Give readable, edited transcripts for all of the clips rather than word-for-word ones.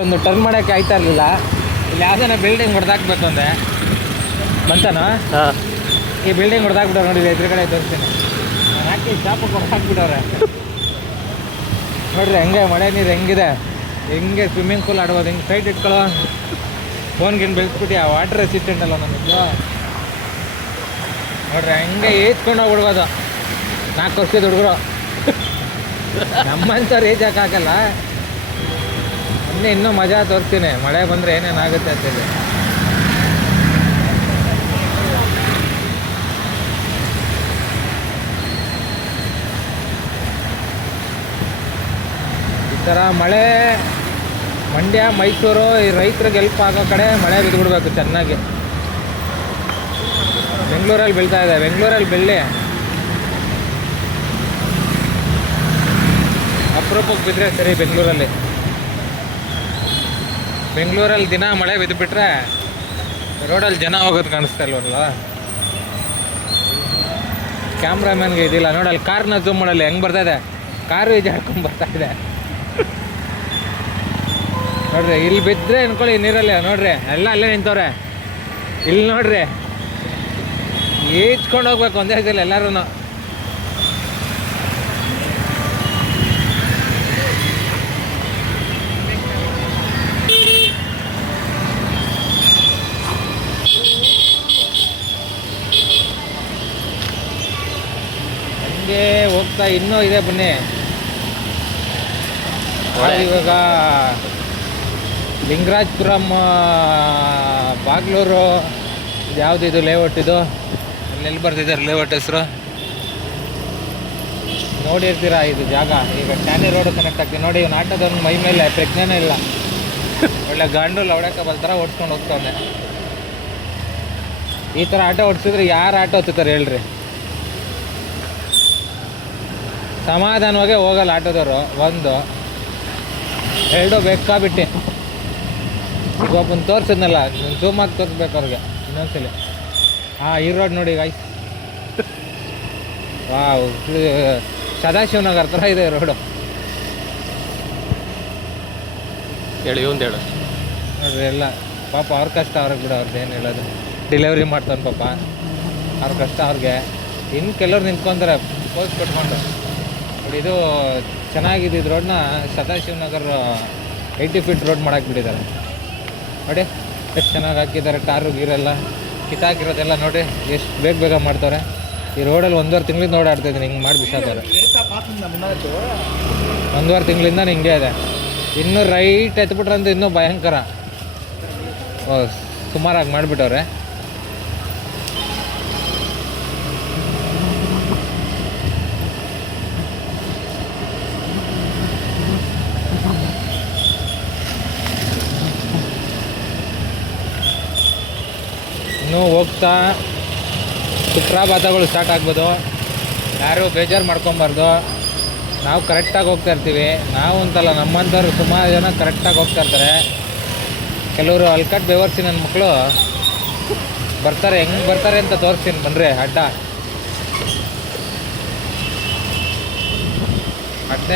ಒಂದು ಟರ್ನ್ ಮಾಡೋಕ್ಕೆ ಆಯ್ತಾ ಇರಲಿಲ್ಲ. ಇಲ್ಲಿ ಯಾವುದನ್ನ ಬಿಲ್ಡಿಂಗ್ ಹೊಡೆದಾಕ್ಬೇಕು ಅಂದೆ ಬಂತಾನ. ಈ ಬಿಲ್ಡಿಂಗ್ ಹೊಡೆದಾಕ್ಬಿಟ್ಟವ್ರು ನೋಡಿ, ಎದುರುಗಡೆ ತೋರಿಸ್ತೀನಿ. ನಾನು ಹಾಕಿ ಚಾಪಕ್ಕೆ ಹೊಡೆದಾಕ್ಬಿಟ್ಟವ್ರೆ ನೋಡ್ರಿ. ಹೆಂಗೆ ಮಳೆ ನೀರು ಹೆಂಗಿದೆ, ಹೆಂಗೆ ಸ್ವಿಮ್ಮಿಂಗ್ ಪೂಲ್ ಆಡ್ಬೋದು. ಹಿಂಗೆ ಸೈಡ್ ಇಟ್ಕೊಳ್ಳೋ ಫೋನ್ಗಿನ್ ಬೆಳೆಸ್ಬಿಟ್ಟು ಆ ವಾಟರ್ ರೆಸಿಸ್ಟೆಂಟ್ ಅಲ್ಲ ನಮ್ಮದು. ನೋಡ್ರಿ ಹೆಂಗೆ ಏತ್ಕೊಂಡು ಹೋಗ್ಬಿಡ್ಬೋದು 4 ವರ್ಷದ ಹುಡುಗರು. ನಮ್ಮಂಥವ್ರು ಏಜ್ ಹಾಕಾಗಲ್ಲ. ಇನ್ನೂ ಮಜಾ ತೋರಿಸ್ತೀನಿ, ಮಳೆ ಬಂದರೆ ಏನೇನಾಗುತ್ತೆ ಅಂತೇಳಿ. ಈ ಥರ ಮಳೆ ಮಂಡ್ಯ ಮೈಸೂರು ಈ ರೈತರಿಗೆ ಹೆಲ್ಪ್ ಆಗೋ ಕಡೆ ಮಳೆ ಬಿದ್ದುಬಿಡ್ಬೇಕು ಚೆನ್ನಾಗಿ. ಬೆಂಗಳೂರಲ್ಲಿ ಬೀಳ್ತಾ ಇದೆ, ಬೆಂಗಳೂರಲ್ಲಿ ಬೆಳ್ಳಿ ಅಪರೂಪಕ್ಕೆ ಬಿದ್ದರೆ ಸರಿ. ಬೆಂಗಳೂರಲ್ಲಿ ದಿನ ಮಳೆ ಬಿದ್ದುಬಿಟ್ರೆ ರೋಡಲ್ಲಿ ಜನ ಹೋಗೋದು ಕಾಣಿಸ್ತಾ ಇಲ್ವಲ್ಲ. ಕ್ಯಾಮ್ರಾಮ್ಯಾನ್ಗೆ ಇದಿಲ್ಲ ನೋಡಲ್ಲಿ, ಕಾರ್ನ ಝೂಮ್ ಮಾಡಲ್ಲಿ ಹೆಂಗೆ ಬರ್ತಾಯಿದೆ, ಕಾರು ಈಜಾಡ್ಕೊಂಡು ಬರ್ತಾಯಿದೆ ನೋಡ್ರಿ. ಇಲ್ಲಿ ಬಿದ್ದರೆ ಅನ್ಕೊಳ್ಳಿ ನೀರಲ್ಲಿ, ನೋಡ್ರಿ ಎಲ್ಲ ಅಲ್ಲೇ ನಿಂತವ್ರೆ. ಇಲ್ಲಿ ನೋಡ್ರಿ ಈಜ್ಕೊಂಡು ಹೋಗ್ಬೇಕು ಒಂದೇ ಸಲ ಎಲ್ಲರೂ. ಹಂಗೆ ಹೋಗ್ತಾ ಇನ್ನೂ ಇದೆ ಬನ್ನಿ. ಇವಾಗ ಲಿಂಗರಾಜಪುರಂ ಬಾಗ್ಲೂರು ಯಾವುದಿದು ಲೇಔಟ್, ಇದು ಅಲ್ಲೆಲ್ಲಿ ಬರ್ತಿದ್ದಾರೆ ಲೇಔಟ್ ಹೆಸರು ನೋಡಿರ್ತೀರಾ ಇದು ಜಾಗ. ಈಗ ಟ್ಯಾನಿ ರೋಡ್ ಕನೆಕ್ಟ್ ಆಗ್ತೀವಿ ನೋಡಿ. ಇವ್ನು ಆಟೋದವ್ನ ಮೈ ಮೇಲೆ ಪ್ರಜ್ಞೆನೇ ಇಲ್ಲ, ಒಳ್ಳೆ ಗಂಡು ಲವಡಕ್ಕೆ ಬರ್ತಾರ ಓಡಿಸ್ಕೊಂಡು ಹೋಗ್ತಾವನೆ. ಈ ಥರ ಆಟೋ ಓಡಿಸಿದ್ರೆ ಯಾರು ಆಟೋ ಹತ್ತುತ್ತಾರೆ ಹೇಳ್ರಿ? ಸಮಾಧಾನವಾಗೇ ಹೋಗಲ್ಲ ಆಟೋದವರು. 1 2 ಬೇಕಾಬಿಟ್ಟು ಈಗ ಒಬ್ಬನ ತೋರಿಸಿದ್ನಲ್ಲ, ಝೂಮಾಗಿ ತೋರಿಸ್ಬೇಕು ಅವ್ರಿಗೆ ಇನ್ನೊಂದ್ಸಲಿ. ಈ ರೋಡ್ ನೋಡಿ ಗಾಯ್ಸ್, ವಾವ್, ಸದಾಶಿವನಗರ ಥರ ಇದೆ ರೋಡು. ಹೇಳಿ ಒಂದು ಹೇಳು ನೋಡ್ರಿ ಎಲ್ಲ ಪಾಪ ಅವ್ರ ಕಷ್ಟ ಅವ್ರಿಗೆ ಬಿಡ. ಅವ್ರದ್ದು ಏನು ಹೇಳೋದು, ಡೆಲಿವರಿ ಮಾಡ್ತಾನೆ ಪಾಪ, ಅವ್ರ ಕಷ್ಟ ಅವ್ರಿಗೆ. ಇನ್ನು ಕೆಲವ್ರು ನಿಂತ್ಕೊಂತಾರೆ ಪೋಸ್ಟ್ ಕೊಟ್ಕೊಂಡು. ನೋಡಿ ಇದು ಚೆನ್ನಾಗಿದ್ದಿದ್ದು ರೋಡ್ನ ಸದಾಶಿವನಗರ 80 ಫೀಟ್ ರೋಡ್ ಮಾಡಾಕ್ಬಿಟ್ಟಿದ್ದಾರೆ ನೋಡಿ. ಎಷ್ಟು ಚೆನ್ನಾಗಿ ಹಾಕಿದ್ದಾರೆ, ಕಾರು ಗೀರೆಲ್ಲ ಕಿತ್ತಾಕಿರೋದೆಲ್ಲ ನೋಡಿ, ಎಷ್ಟು ಬೇಗ ಮಾಡ್ತಾರೆ. ಈ ರೋಡಲ್ಲಿ 1.5 ತಿಂಗಳಿಂದ ಓಡಾಡ್ತಾಯಿದ್ದೀನಿ, ಹಿಂಗೆ ಮಾಡಿ ಬಿಸಾತಾರೆ. 1.5 ತಿಂಗಳಿಂದ ಹಿಂಗೆ ಇದೆ. ಇನ್ನೂ ರೈಟ್ ಎತ್ಬಿಟ್ರಂತ ಇನ್ನೂ ಭಯಂಕರ. ಸುಮಾರಾಗಿ ಮಾಡಿಬಿಟ್ಟವ್ರೆ. ಇನ್ನೂ ಹೋಗ್ತಾ ಸುಪ್ರಭಾತಗಳು ಸ್ಟಾರ್ಟ್ ಆಗ್ಬೋದು. ಯಾರು ಬೇಜಾರು ಮಾಡ್ಕೊಬಾರ್ದು. ನಾವು ಕರೆಕ್ಟಾಗಿ ಹೋಗ್ತಾ ಇರ್ತೀವಿ. ನಾವು ಅಂತಲ್ಲ, ನಮ್ಮಂಥವ್ರು ಸುಮಾರು ಜನ ಕರೆಕ್ಟಾಗಿ ಹೋಗ್ತಾ ಇರ್ತಾರೆ. ಕೆಲವರು ಅಲ್ಕಟ್ ಬೇವರ್ಸಿ ನನ್ನ ಮಕ್ಕಳು ಬರ್ತಾರೆ. ಹೆಂಗೆ ಬರ್ತಾರೆ ಅಂತ ತೋರಿಸ್ತೀನಿ ಬನ್ನಿರಿ. ಅಡ್ಡ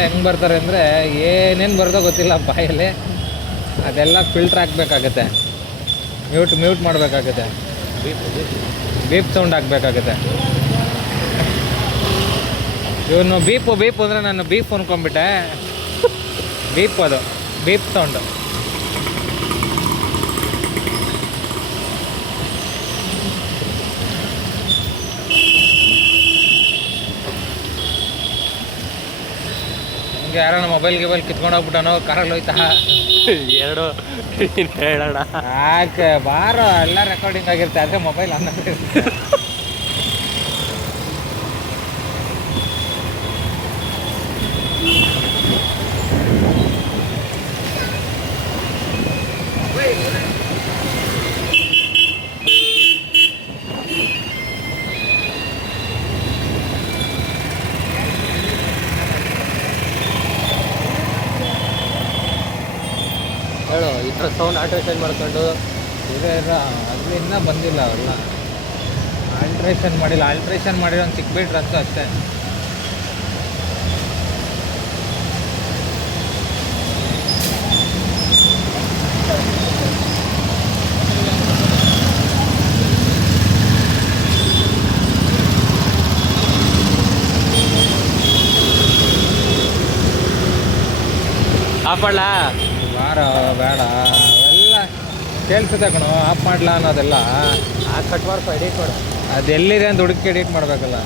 ಹೆಂಗೆ ಬರ್ತಾರೆ ಅಂದರೆ ಏನೇನು ಬರೋದೋ ಗೊತ್ತಿಲ್ಲ ಬಾಯಲ್ಲಿ. ಅದೆಲ್ಲ ಫಿಲ್ಟ್ರ್ ಹಾಕಬೇಕಾಗತ್ತೆ, ಮ್ಯೂಟ್ ಮಾಡಬೇಕಾಗತ್ತೆ, ಬೀಪ್ ಸೌಂಡ್ ಹಾಕಬೇಕಾಗತ್ತೆ. ಇವನು ಬೀಪು ಅಂದರೆ ನಾನು ಬೀಪ್ ಅನ್ಕೊಂಡ್ಬಿಟ್ಟೆ. ಬೀಪ್, ಅದು ಬೀಪ್ ಸೌಂಡು. ಹಂಗೆ ಯಾರನ್ನ ಮೊಬೈಲ್ ಕಿತ್ಕೊಂಡು ಹೋಗ್ಬಿಟ್ಟನೋ ಕಾರಲ್ಲಿ ಹೋಯ್ತಾ 2 ಹೇಳೋಣ. ಯಾಕೆ ಬಾರೋ, ಎಲ್ಲ ರೆಕಾರ್ಡಿಂಗ್ ಆಗಿರುತ್ತೆ, ಅದೇ ಮೊಬೈಲ್ ಅನ್ನೋದು. ಹೇಳು, ಈ ಥರ ಸೌಂಡ್ ಆಲ್ಟ್ರೇಷನ್ ಮಾಡ್ಕೊಂಡು ಅದು ಇನ್ನೂ ಬಂದಿಲ್ಲ. ಅವೆಲ್ಲ ಆಲ್ಟ್ರೇಷನ್ ಮಾಡಿರೋ ಒಂದು ಸಿಕ್ಬಿಟ್ರೆ ಅಂತೂ ಅಷ್ಟೇ. ಆಫ್ ಮಾಡ್ಲಾ? ವಾರ ಬೇಡ ಅವೆಲ್ಲ ಕೇಳಿಸುತ್ತೆ ಕಣೋ, ಆಫ್ ಮಾಡ್ಲಾ ಅನ್ನೋದೆಲ್ಲ. ಕಟ್ ಮಾಡ್ಕೊ, ಎಡಿಟ್ ಮಾಡು. ಅದು ಎಲ್ಲಿದೆ ಅಂತ ಹುಡುಕಿ ಎಡಿಟ್ ಮಾಡಬೇಕಲ್ಲ.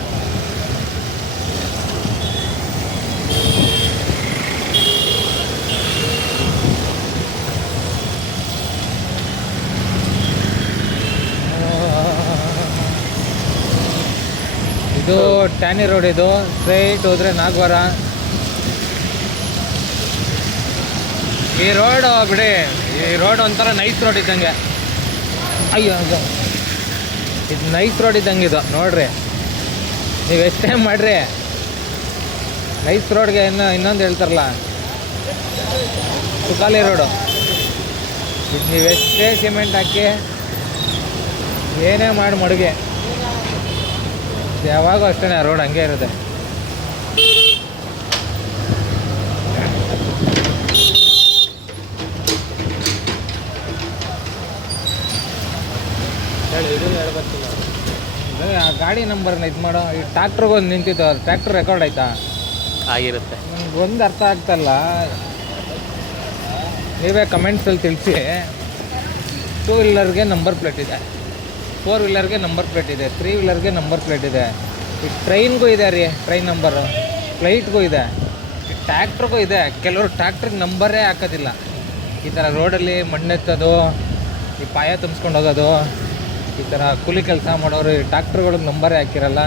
ಇದು ಟ್ಯಾನಿ ರೋಡ್, ಇದು ಸ್ಟ್ರೈಟ್ ಹೋದರೆ ನಾಗವಾರ. ಈ ರೋಡ್ ಬಿಡಿ, ಈ ರೋಡ್ ಒಂಥರ ನೈಸ್ ರೋಡ್ ಇದ್ದಂಗೆ. ಅಯ್ಯೋ ಇದು ನೈಸ್ ರೋಡ್ ಇದ್ದಂಗೆ ಇದು ನೋಡ್ರಿ. ನೀವು ಎಷ್ಟು ಟೈಮ್ ಮಾಡಿರಿ ನೈಸ್ ರೋಡ್ಗೆ. ಇನ್ನೊಂದು ಹೇಳ್ತಾರಲ್ಲ ಸುಖಾಲಿ ರೋಡು. ಇದು ನೀವು ಎಷ್ಟೇ ಸಿಮೆಂಟ್ ಹಾಕಿ ಏನೇ ಮಾಡಿ ಮಡುಗೆ, ಯಾವಾಗೂ ಅಷ್ಟೇ ಆ ರೋಡ್ ಹಂಗೆ ಇರುತ್ತೆ. ಆ ಗಾಡಿ ನಂಬರ್ನ ಇದು ಮಾಡೋ. ಈ ಟ್ಯಾಕ್ಟ್ರಿಗೆ ಒಂದು ನಿಂತಿತ್ತು, ಅದು ಟ್ಯಾಕ್ಟ್ರ್ ರೆಕಾರ್ಡ್ ಆಯ್ತಾ? ಆಗಿರುತ್ತೆ. ನನಗೆ ಒಂದು ಅರ್ಥ ಆಗ್ತಲ್ಲ, ನೀವೇ ಕಮೆಂಟ್ಸಲ್ಲಿ ತಿಳಿಸಿ. 2 ವೀಲರ್ಗೆ ನಂಬರ್ ಪ್ಲೇಟ್ ಇದೆ, 4 ವೀಲರ್ಗೆ ನಂಬರ್ ಪ್ಲೇಟ್ ಇದೆ, 3 ವೀಲರ್ಗೆ ನಂಬರ್ ಪ್ಲೇಟ್ ಇದೆ. ಈ ಟ್ರೈನ್ಗೂ ಇದೆ ರೀ, ಟ್ರೈನ್ ನಂಬರು. ಫ್ಲೈಟ್ಗೂ ಇದೆ, ಈ ಟ್ಯಾಕ್ಟ್ರಿಗೂ ಇದೆ. ಕೆಲವರು ಟ್ಯಾಕ್ಟ್ರಿಗೆ ನಂಬರೇ ಹಾಕೋದಿಲ್ಲ. ಈ ಥರ ರೋಡಲ್ಲಿ ಮಣ್ಣೆತ್ತೋದು, ಈ ಪಾಯ ತುಂಬಿಸ್ಕೊಂಡು ಹೋಗೋದು, ಈ ಥರ ಕೂಲಿ ಕೆಲಸ ಮಾಡೋರು ಈ ಟ್ಯಾಕ್ಟ್ರುಗಳಿಗೆ ನಂಬರೇ ಹಾಕಿರಲ್ಲ.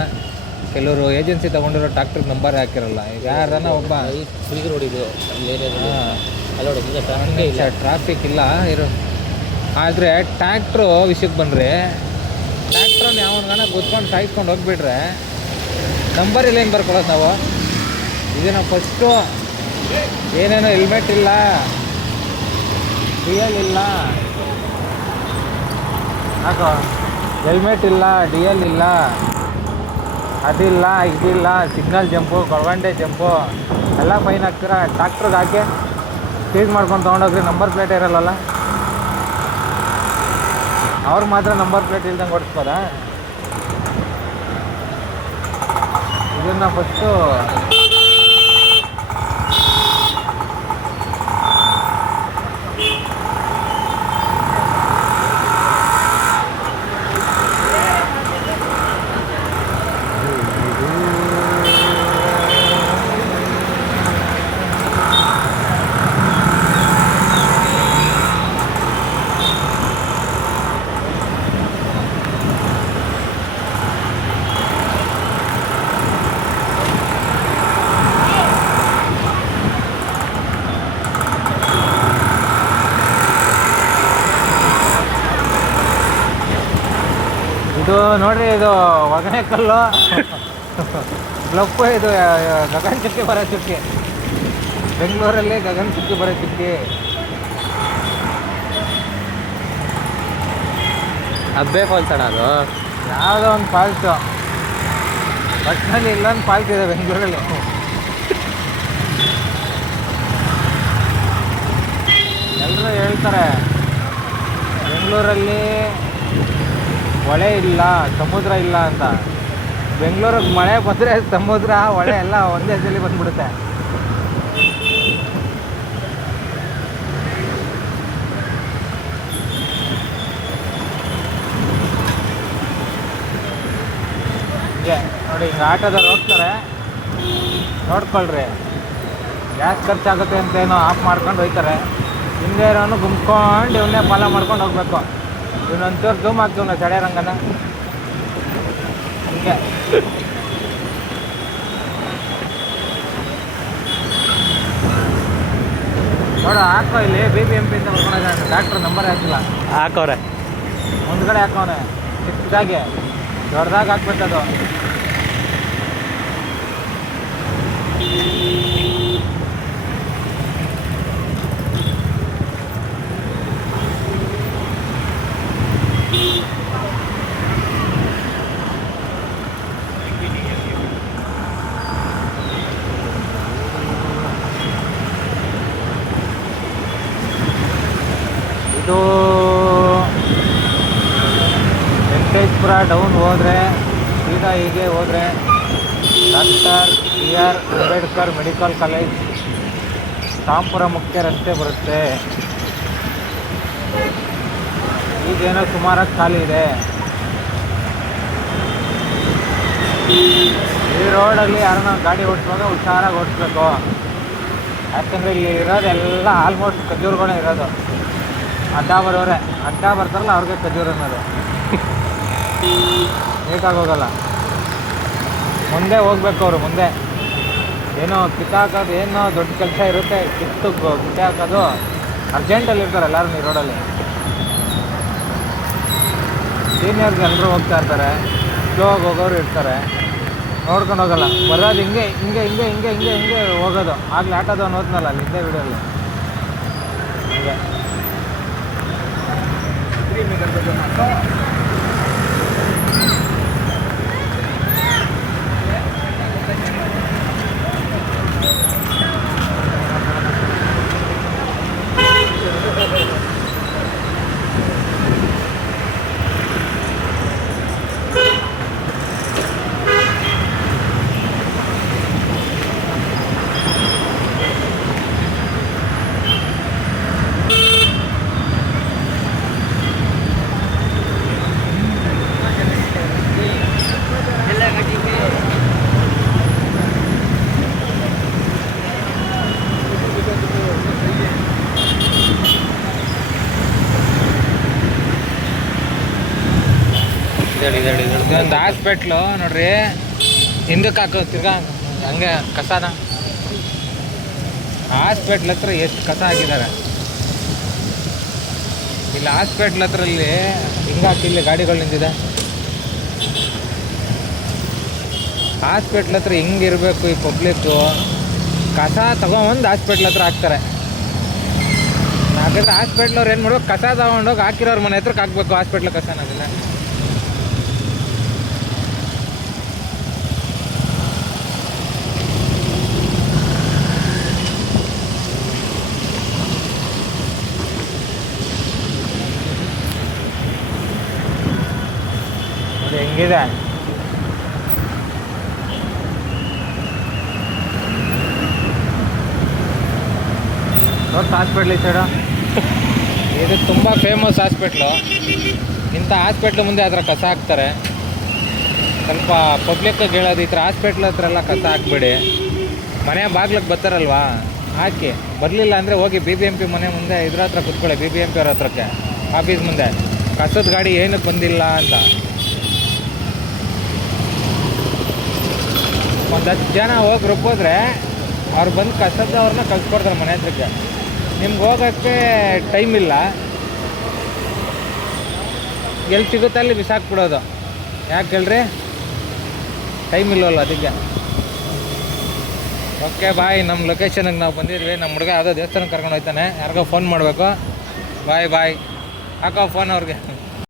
ಕೆಲವರು ಏಜೆನ್ಸಿ ತೊಗೊಂಡಿರೋ ಟ್ಯಾಕ್ಟ್ರಿಗೆ ನಂಬರೇ ಹಾಕಿರಲ್ಲ. ಈಗ ಯಾರನ್ನ ಒಬ್ಬ ನೋಡಿದ್ದು ಟ್ರಾಫಿಕ್ ಇಲ್ಲ ಇರೋ. ಆದರೆ ಟ್ಯಾಕ್ಟ್ರು ವಿಷಯಕ್ಕೆ ಬಂದರೆ, ಟ್ಯಾಕ್ಟ್ರನ್ನ ಯಾವನ್ಗಾನ ಕೂತ್ಕೊಂಡು ಸಾಯಿಸ್ಕೊಂಡು ಹೋಗ್ಬಿಟ್ರೆ ನಂಬರ್ ಇಲ್ಲ, ಏನು ಬರ್ಕೊಳ್ಳೋದು ನಾವು? ಇದನ್ನು ಫಸ್ಟು ಏನೇನೋ ಹೆಲ್ಮೆಟ್ ಇಲ್ಲ, ಡಿ ಎಲ್ ಇಲ್ಲ, ಹಾಕೋ ಹೆಲ್ಮೆಟ್ ಇಲ್ಲ, ಡಿ ಎಲ್ ಇಲ್ಲ, ಅದಿಲ್ಲ ಇದಿಲ್ಲ, ಸಿಗ್ನಲ್ ಜಂಪು, ಕೊಳವಂಡೆ ಜಂಪು ಎಲ್ಲ ಫೈನ್ ಹಾಕ್ತೀರಾ. ಟ್ಯಾಕ್ಟ್ರಿಗೆ ಹಾಕಿ ಸೀಸ್ ಮಾಡ್ಕೊಂಡು ತೊಗೊಂಡೋಗ್ರಿ, ನಂಬರ್ ಪ್ಲೇಟ್ ಇರಲ್ಲ. ಅವ್ರು ಮಾತ್ರ ನಂಬರ್ ಪ್ಲೇಟ್ ಇಲ್ದಂಗೆ ಓಡಿಸ್ಬೋದಾ? ಇದನ್ನು ಫಸ್ಟು ಇದು ನೋಡ್ರಿ, ಇದು ಒಗನೆಕಲ್ಲು ಗ್ಲಪ್ಪು. ಇದು ಗಗನ ಚುಕ್ಕಿ ಬರೋ ಚುಕ್ಕಿ, ಬೆಂಗಳೂರಲ್ಲಿ ಗಗನ ಚುಕ್ಕಿ ಬರೋ ಚುಕ್ಕಿ. ಅಬ್ಬೆ ಫಾಲ್ಸ್ ಅಣ್ಣ ಅದು. ಯಾವುದೋ ಒಂದು ಫಾಲ್ಸು, ಒಟ್ಟಿನಲ್ಲಿ ಇಲ್ಲೊಂದು ಫಾಲ್ಸ್ ಇದೆ ಬೆಂಗಳೂರಲ್ಲಿ. ಎಲ್ಲರೂ ಹೇಳ್ತಾರೆ ಬೆಂಗಳೂರಲ್ಲಿ ಹೊಳೆ ಇಲ್ಲ, ಸಮುದ್ರ ಇಲ್ಲ ಅಂತ. ಬೆಂಗಳೂರಿಗೆ ಮಳೆ ಬಂದರೆ ಸಮುದ್ರ ಹೊಳೆ ಎಲ್ಲ ಒಂದೇ ಸಲ ಬಂದ್ಬಿಡುತ್ತೆ. ಹಿಂಗೆ ನೋಡಿ, ಹಿಂಗೆ ಆಟೋದವ್ರು ಹೋಗ್ತಾರೆ, ನೋಡ್ಕೊಳ್ರಿ. ಗ್ಯಾಸ್ ಖರ್ಚಾಗುತ್ತೆ ಅಂತ ಏನೋ ಆಫ್ ಮಾಡ್ಕೊಂಡು ಹೋಗ್ತಾರೆ. ಹಿಂದೆ ಇರೋನು ಗುಂಪ್ಕೊಂಡು ಇವನ್ನೇ ಫಾಲೋ ಮಾಡ್ಕೊಂಡು ಹೋಗ್ಬೇಕು. ಇವನೊಂಚೂರು ಜೂಮ್ ಹಾಕ್ತೀವಿ ನಾವು ಸಡ್ಯಾರಂಗನ ಹಿಂಗೆ. ನೋಡು, ಹಾಕೋ ಇಲ್ಲಿ BBMP ಅಂತ ಬರ್ಕೊಂಡಿದ್ದಾನೆ. ಡಾಕ್ಟ್ರ್ ನಂಬರ್ ಹಾಕಿಲ್ಲ, ಹಾಕವ್ರೆ. ಮುಂದ್ಗಡೆ ಹಾಕೋನೆ ಚಿಕ್ಕದಾಗಿ, ದೊಡ್ಡದಾಗಿ ಹಾಕ್ಬೇಕದು. ಇದು ವೆಂಕಟೇಶ್ವರ ಡೌನ್ ಹೋದರೆ ಸೀದಾ ಹೀಗೆ ಹೋದರೆ doctor BR Ambedkar medical college Sampura ಮುಖ್ಯ ರಸ್ತೆ ಬರುತ್ತೆ. ಈಗೇನೋ ಸುಮಾರಾಗಿ ಖಾಲಿ ಇದೆ. ಈ ರೋಡಲ್ಲಿ ಯಾರನ್ನ ಗಾಡಿ ಓಡಿಸುವಾಗ ಹುಷಾರಾಗಿ ಓಡಿಸ್ಬೇಕು. ಯಾಕಂದರೆ ಇಲ್ಲಿ ಇರೋದೆಲ್ಲ ಆಲ್ಮೋಸ್ಟ್ ಖಜೂರುಗಳೇ ಇರೋದು. ಅಡ್ಡ ಬರೋರೆ, ಅಡ್ಡ ಬರ್ತಾರಲ್ಲ ಅವ್ರಿಗೆ ಖಜೂರು ಅನ್ನೋದು. ನೀಟಾಗಿ ಹೋಗಲ್ಲ. ಮುಂದೆ ಹೋಗ್ಬೇಕು ಅವರು. ಮುಂದೆ ಏನೋ ಕಿತ್ತಾಕೋದು, ಏನೋ ದೊಡ್ಡ ಕೆಲಸ ಇರುತ್ತೆ, ಕಿತ್ತೆ ಹಾಕೋದು. ಅರ್ಜೆಂಟಲ್ಲಿ ಇರ್ತಾರೆ ಎಲ್ಲರೂ ಈ ರೋಡಲ್ಲಿ. ಸೀನಿಯರ್ಸ್ ಎಲ್ಲರೂ ಹೋಗ್ತಾ ಇರ್ತಾರೆ, ಸ್ಲೋ ಆಗಿ ಹೋಗೋರು ಇರ್ತಾರೆ, ನೋಡ್ಕೊಂಡು ಹೋಗಲ್ಲ. ಬರೋದು ಹಿಂಗೆ ಹಿಂಗೆ ಹಿಂಗೆ ಹಿಂಗೆ ಹಿಂಗೆ ಹಿಂಗೆ ಹೋಗೋದು. ಆಗಲೇ ಆಟೋದವನು ಹೋದ್ನಲ್ಲ ಅಲ್ಲಿ ಹಿಂದೆ ವಿಡಿಯೋಲ್ಲಿ ಹಿಂಗೆ. ಇದೊಂದು ಹಾಸ್ಪಿಟ್ಲು ನೋಡ್ರಿ, ಹಿಂದಕ್ಕೆ ಹಾಕೋ ತಿರ್ಗಾ ಹಂಗೆ ಕಸನ. ಹಾಸ್ಪಿಟ್ಲ್ ಹತ್ರ ಎಷ್ಟು ಕಸ ಹಾಕಿದ್ದಾರೆ. ಇಲ್ಲಿ ಹಾಸ್ಪಿಟ್ಲ್ ಹತ್ರಲ್ಲಿ ಹಿಂಗೆ ಹಾಕಿ ಇಲ್ಲಿ ಗಾಡಿಗಳು ನಿಂತಿದೆ. ಹಾಸ್ಪಿಟ್ಲ್ ಹತ್ರ ಹಿಂಗಿರಬೇಕು ಈ ಪಬ್ಲಿಕ್ಕು. ಕಸ ತಗೊಂಬಂದು ಹಾಸ್ಪಿಟ್ಲ್ ಹತ್ರ ಹಾಕ್ತಾರೆ. ಯಾಕಂದ್ರೆ ಹಾಸ್ಪಿಟ್ಲವ್ರು ಏನು ಮಾಡ್ಬೇಕು, ಕಸ ತಗೊಂಡೋಗಿ ಹಾಕಿರೋರು ಮನೆ ಹತ್ರಕ್ಕೆ ಹಾಕ್ಬೇಕು ಹಾಸ್ಪಿಟ್ಲ್ ಕಸನ. ಅದನ್ನ ಹೆಂಗಿದೆ ದೊಡ್ಡ ಹಾಸ್ಪಿಟ್ಲ್ ಈ ಸೈಡು. ಇದು ತುಂಬ ಫೇಮಸ್ ಹಾಸ್ಪಿಟ್ಲು. ಇಂಥ ಹಾಸ್ಪಿಟ್ಲು ಮುಂದೆ ಆ ಥರ ಕಸ ಹಾಕ್ತಾರೆ. ಸ್ವಲ್ಪ ಪಬ್ಲಿಕ್ಕಿಗೆ ಹೇಳೋದು, ಈ ಥರ ಹಾಸ್ಪಿಟ್ಲ್ ಹತ್ರ ಎಲ್ಲ ಕಸ ಹಾಕ್ಬೇಡಿ. ಮನೆ ಬಾಗ್ಲಿಗೆ ಬರ್ತಾರಲ್ವಾ, ಹಾಕಿ. ಬರಲಿಲ್ಲ ಅಂದರೆ ಹೋಗಿ BBMP ಮನೆ ಮುಂದೆ ಇದ್ರ ಹತ್ರ ಕುತ್ಕೊಳ್ಳಿ, BBMP ಅವ್ರ ಹತ್ರಕ್ಕೆ, ಆಫೀಸ್ ಮುಂದೆ. ಕಸದ ಗಾಡಿ ಏನಕ್ಕೆ ಬಂದಿಲ್ಲ ಅಂತ. ಒಂದು 10 ಜನ ಹೋಗಿ ರುಬ್ಬೋದ್ರೆ ಅವ್ರು ಬಂದು ಕಸದವ್ರನ್ನ ಕಳ್ಸ್ಕೊಡ್ತಾರೆ ಮನೆ ಹತ್ರಕ್ಕೆ. ನಿಮ್ಗೆ ಹೋಗೋಕ್ಕೆ ಟೈಮ್ ಇಲ್ಲ, ಎಲ್ಲಿ ಸಿಗುತ್ತೆ ಅಲ್ಲಿ ಬಿಸಾಕ್ಬಿಡೋದು. ಯಾಕೆ ಹೇಳ್ರಿ, ಟೈಮ್ ಇಲ್ಲವಲ್ಲ ಅದಕ್ಕೆ. Okay bye. ನಮ್ಮ ಲೊಕೇಶನ್ಗೆ ನಾವು ಬಂದಿದ್ವಿ. ನಮ್ಮ ಹುಡುಗ ಯಾವುದೋ ದೇವಸ್ಥಾನಕ್ಕೆ ಕರ್ಕೊಂಡು ಹೋಗ್ತಾನೆ, ಯಾರಿಗೋ ಫೋನ್ ಮಾಡಬೇಕು. ಬಾಯ್ ಬಾಯ್. ಹಾಕೋ ಫೋನ್ ಅವ್ರಿಗೆ.